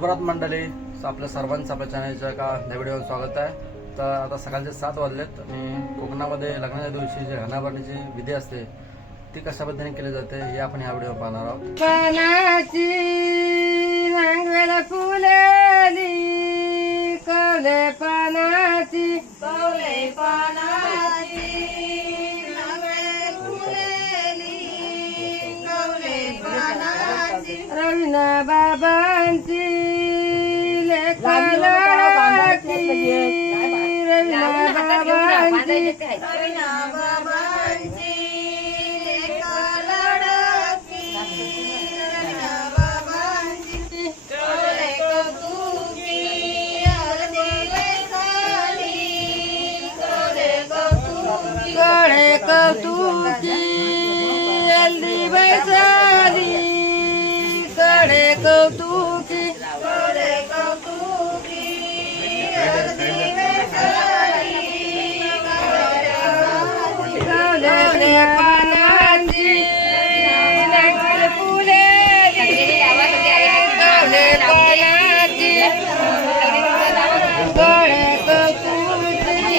सुभरात मंडळी आपल्या सर्वांचं आपल्या चॅनलच्या एका व्हिडिओवर स्वागत आहे. तर आता सकाळचे सात वाजलेत आणि कोकणामध्ये लग्नाच्या दिवशी जी हनाभरणीची विधी असते ती कशा पद्धतीने केली जाते हे आपण ह्या व्हिडिओ पाहणार आहोत. पानाची. कौतुकी. हल्दी बैसाली कडे कौतुकी. गळे कौतुकी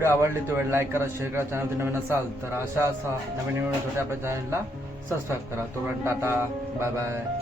व्हिडिओ आवडली तर लाईक करा शेअर करा चॅनल नवीन असाल तर अशा असा नवीन व्हिडिओसाठी आपल्या चॅनलला सबस्क्राईब करा. तोपर्यंत टाटा बाय बाय